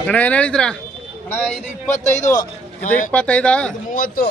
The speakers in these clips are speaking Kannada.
ಅಣ್ಣ ಏನು ಹೇಳಿದ್ರ? ಅಣ್ಣ ಇದು 25. ಇದು 25. ಇದು 30.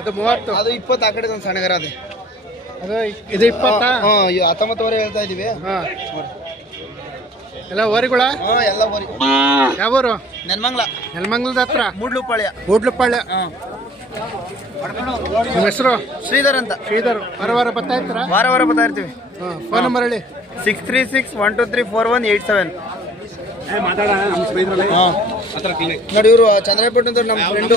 ಅದು 30. ಅದು 20. ಆ ಕಡೆ ಒಂದು ಸಣ್ಣಗರ ಅದೇ ಅದು ಇದು 20. 19ವರೆ ಹೇಳ್ತಾ ಇದೀವಿ. ಹಾಂ ಎಲ್ಲ ಓರಿಗಳ? ಎಲ್ಲ ಓರಿ. ಯಾವೂರು? ನೆಲಮಂಗಲದ ಹತ್ರ ಮೂಡ್ಲುಪಾಳ್ಯ. ನಿಮ್ಮ ಹೆಸರು? ಶ್ರೀಧರ್ ಅಂತ. ಶ್ರೀಧರ್. ವಾರ ಬರ್ತಾ ಇರ್ತೀರಾ? ವಾರ ಬರ್ತಾ ಇರ್ತೀವಿ. ಫೋನ್ ನಂಬರ್ ಹೇಳಿ. 636-123-4187. ನೋಡಿ ಇವರು ಚಂದ್ರಪೇಟೆ ಅಂತ ನಮ್ಮ ಫ್ರೆಂಡು.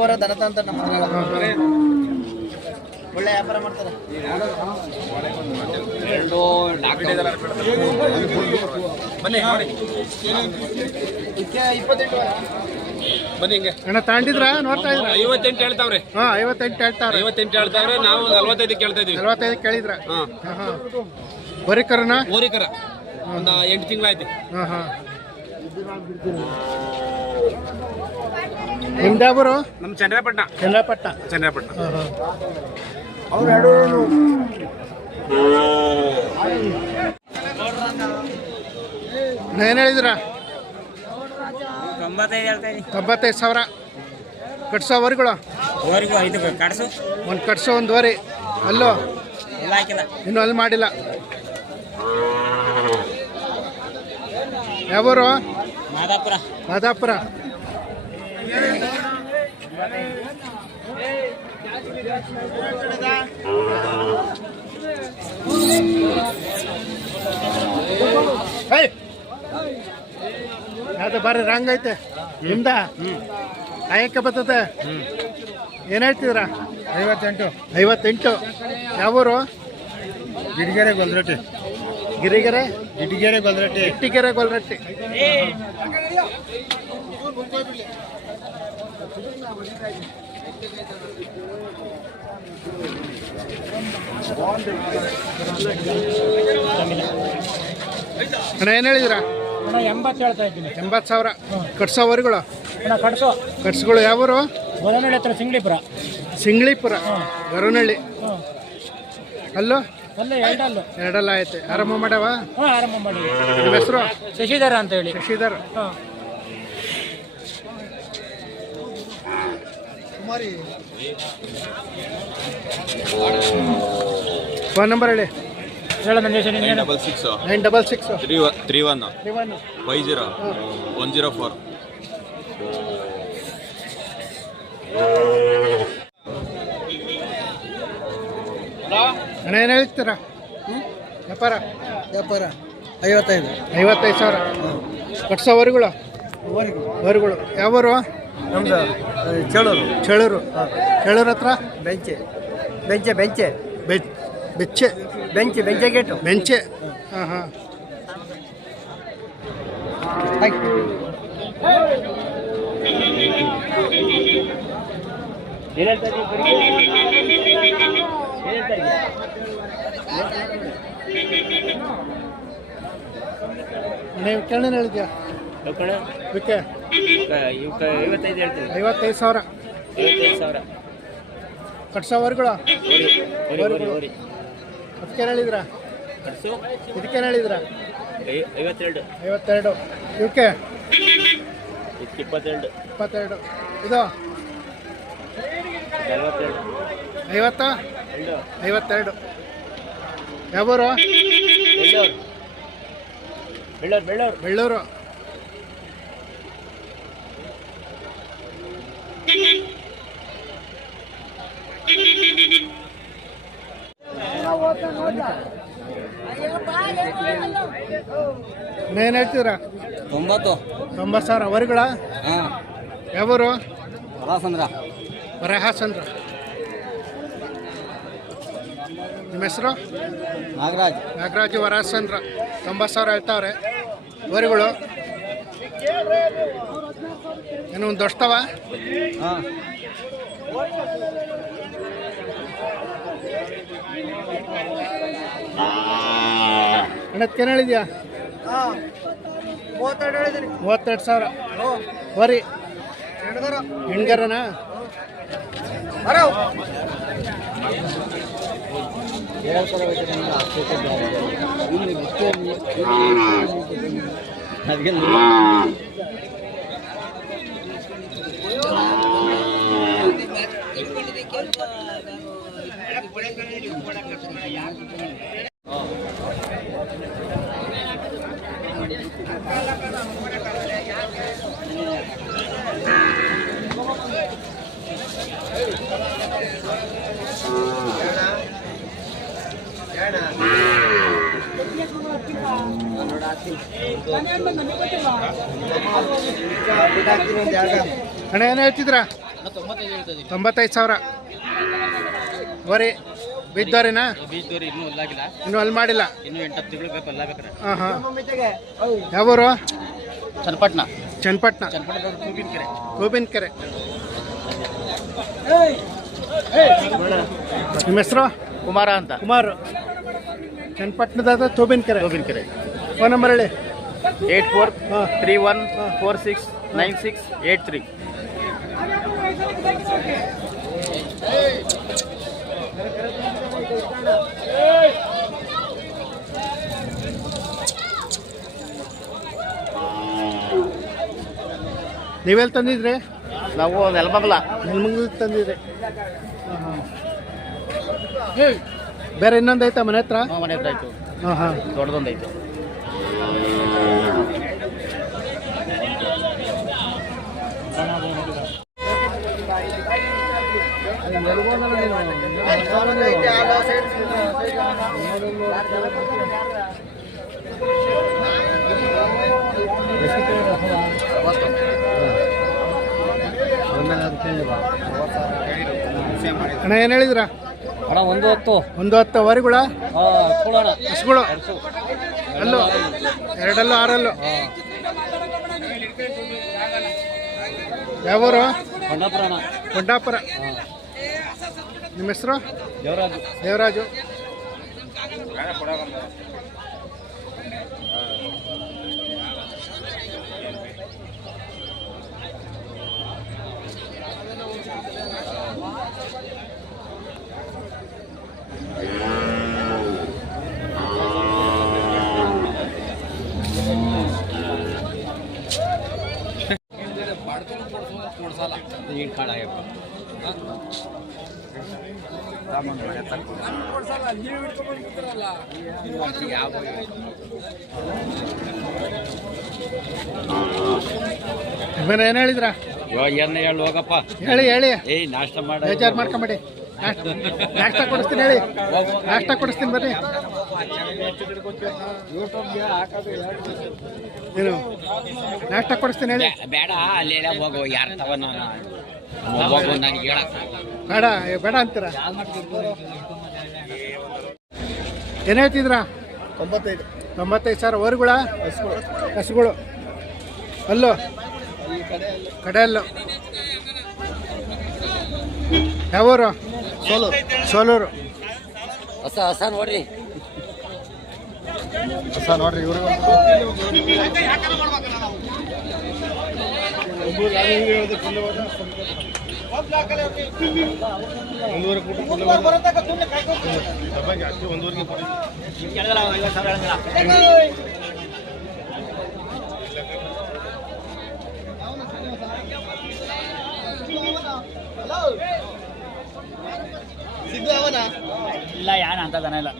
ವಾರ ದನತ ಅಂತ ನಮ್ಮ ಒಳ್ಳೆ ವ್ಯಾಪಾರ ಮಾಡ್ತಾರೆ. ಬನ್ನಿ ಹಿಂಗೆ ಅಣ್ಣ ತಾಂಡಿದ್ರ ನೋಡ್ತಾ ಇದ್ರ? 58 ಹೇಳ್ತಾವ್ರೆ. 58 ಹೇಳ್ತಾವ್ರೆ. 58 ಹೇಳ್ತಾವ್ರೆ. ನಾವು 45 ಕೇಳ್ತಾ ಇದೀವಿ. 45 ಕೇಳಿದ್ರ? ಬರೀಕರನ ಓರಿಕರ ಒಂದು 8 ತಿಂಗಳಾಯ್ತು. ನಿಮ್ದು ಯಾವರು? ನಮ್ಮ ಚಂದ್ರಪಟ್ಟಣ. ಏನು ಹೇಳಿದ್ರ? 95,000 ಕಟ್ಸೋ ವರಿಗಳು? ಒಂದು ಕಟ್ಸೋ ಒಂದು ವರಿ. ಅಲ್ಲೋ ಇನ್ನು ಅಲ್ಲಿ ಮಾಡಿಲ್ಲ. ಯಾವೂರು? ಮಾದಾಪುರ. ಅದು ಬಾರಿ ರಾಂಗ್ ಐತೆ ನಿಮ್ದ. ಕಾಯಕ್ಕೆ ಬರ್ತದೆ. ಏನು ಹೇಳ್ತಿದ್ರ? 58. ಯಾವೂರು? ಗಿಡಿಗೆರೆ ಗೊಲ್ರಟ್ಟಿ. ಇಟ್ಟಿಗೆರೆ ಗೊಲ್ರಟ್ಟಿ. ಅಣ್ಣ ಏನು ಹೇಳಿದ್ರ? 80 ಹೇಳ್ತಾ ಇದ್ದೀನಿ. 80,000 ಕಟ್ಸೋ ವರಿಗಳು? ಕಟ್ಸ್ಗಳು ಯಾವೂರು? ಗೊರವನಹಳ್ಳಿ ಹತ್ರ ಸಿಂಗ್ಳಿಪುರ. ಗೊರವನಹಳ್ಳಿ. ಅಲ್ಲೋ ಎರಡಲ್ಲ ಐತೆ. ಆರಂಭ ಮಾಡವ? ಆರಂಭ ಮಾಡಿ. ನಿಮ್ಮ ಹೆಸರು? ಶಶಿಧರ ಅಂತ ಹೇಳಿ. ಶಶಿಧರ್. ಫೋನ್ ನಂಬರ್ ಹೇಳಿ. 966-31-50-104. ಅಣ್ಣ ಏನು ಹೇಳ್ತೀರಾ? ವ್ಯಾಪಾರ 55,000. ಕಟ್ಸೋ ವರಿಗಳು? ಯಾವೂರು? ನಮ್ದು ಚೇಳೂರು ಹತ್ರ ಬೆಂಚೆ ಗೇಟು. ಹಾಂ. ನೀವು ಕೇಳೇನು ಹೇಳಿದ್ಯಾ? 55,000 ಕಟ್ಸೋ ವರಿಗಳು? ಅದಕ್ಕೇನು ಹೇಳಿದ್ರ? ಇದಕ್ಕೇನು ಹೇಳಿದ್ರ? 52. ಇವಕ್ಕೆ 22. ಇದು 52. ಯಾವೂರು? ಬೆಳ್ಳೂರು. ಏನು ಹೇಳ್ತೀರ? 90,000 ವರಿಗಳ? ಯಾವೂರು? ವರಹಾಸಂದ್ರ. ನಿಮ್ಮ ಹೆಸರು? ನಾಗರಾಜ್ ವರಹಾಸಂದ್ರ. 90,000 ಹೇಳ್ತಾವ್ರೆ ವರಿಗಳು. ಏನು ಒಂದು ದೊಡ್ಡವ? ಅಣ್ಣಕ್ಕೇನು ಹೇಳಿದ್ಯಾ? 32,000 ವರಿ. ಹೆಣ್ಗರನಾ? ಅಣ್ಣ ಏನು ಹೇಳ್ತಿದ್ರ 95,000 ಬರೀ ಬಿದ್ದವ್ರೇನಾ? ಬೀಜದವ್ರಿ ಇನ್ನೂ ಅಲ್ಲಾಗಿಲ್ಲ, ಇನ್ನೂ ಅಲ್ಲಿ ಮಾಡಿಲ್ಲ, ಇನ್ನೂ 8-10 ತಿಂಗಳು ಬೇಕು ಅಲ್ಲಾಗತ್ರೆ. ಹಾಂ ಹಾಂ. ಯಾವೂರು? ಚನ್ನಪಟ್ಟಣ. ಚನ್ನಪಟ್ಟಣ ಕೂಬಿನ ಕೆರೆ. ನಿಮ್ಮ ಹೆಸರು? ಕುಮಾರ ಅಂತ. ಕುಮಾರ್. ಚನ್ನಪಟ್ಟಣದ ತೂಬಿನ ಕೆರೆ. ಫೋನ್ ನಂಬರ್ ಹೇಳಿ. 8431469683. ನೀವೆಲ್ಲಿ ತಂದಿದ್ರಿ? ನಾವು ನೆಲಮಂಗಲ ತಂದಿದ್ರಿ. ಬೇರೆ ಇನ್ನೊಂದು ಐತಾ ಮನೆ ಹತ್ರ? ಮನೆ ಹತ್ರ ಆಯ್ತು. ಹಾಂ ಹಾಂ. ದೊಡ್ಡದೊಂದೈತು. ಅಣ್ಣ ಏನು ಹೇಳಿದ್ರ? ಅಣ್ಣ 110. 110 ವರಿಗಳ ಹಸುಗಳು ಅಲ್ಲೂ 2 6 ಯಾವೂರು? ಕೊಂಡಾಪುರ. ನಿಮ್ಮ ಹೆಸರು? ದೇವರಾಜು. ಏನು ಹೇಳಿದ್ರ? ಹೋಗಪ್ಪ ಹೇಳಿ ಹೇಳಿ. ನಾಷ್ಟ ಮಾಡಿ ಬೇಜಾರು ಮಾಡ್ಕೊಂಬೇಡಿ. ನಾಷ್ಟ ಕೊಡಿಸ್ತೀನಿ ಹೇಳಿ. ನಾಷ್ಟ ಕೊಡಿಸ್ತೀನಿ ಬರ್ರಿ. ಏನು ನಾಷ್ಟ ಕೊಡಿಸ್ತೀನಿ ಹೇಳಿ. ಬೇಡ ಅಲ್ಲಿ ಹೋಗು, ಯಾರು ತಗೋಣ ನನಗೆ ಹೇಳಕ್ ಬೇಡ ಬೇಡ ಅಂತೀರ? ಏನು ಹೇಳ್ತಿದ್ರ? 95,000 ವರುಗಳ ಹಸುಗಳು ಅಲ್ಲೋ ಕಡೆಯಲ್ಲೋ. ಯಾವೂರು? ಸೋಲೂರು. ಹೊಸ ನೋಡ್ರಿ ಇವರು ಇಲ್ಲ ಯಾನ ಅಂತ ದನ ಇಲ್ಲ.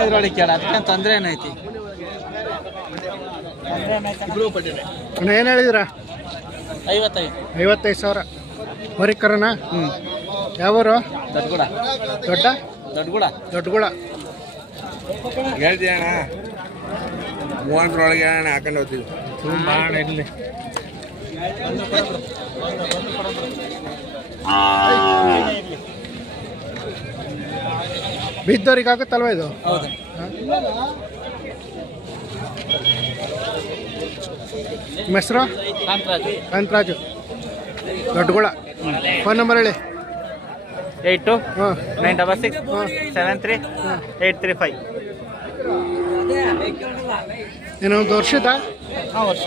ಇದ್ರೊಳಗೆ ಕೇಳ ಅದಕ್ಕೆ ತೊಂದರೆ ಏನೈತಿ? ಏನು ಹೇಳಿದ್ರ? 55,000 ಬರೀಕರನ. ಯಾವೂರು? ದೊಡ್ಡಗುಳ. ದೊಡ್ಡಗುಳ. ಹೇಳ್ತೀಯ 30 ಅಣ್ಣ ಹಾಕೊಂಡು ಹೋಗ್ತೀವಿ. ಇರಲಿ. ಬಿದ್ದವ್ರಿಗಾಗುತ್ತಲ್ವ ಇದು? ನಿಮ್ಮ ಹೆಸರು? ಕಾಂತರಾಜು. ದೊಡ್ಡಗುಳ. ಫೋನ್ ನಂಬರ್ ಹೇಳಿ. 8296673835. ಏನೋ ಒಂದು ವರ್ಷದ ಹಾಂ ವರ್ಷ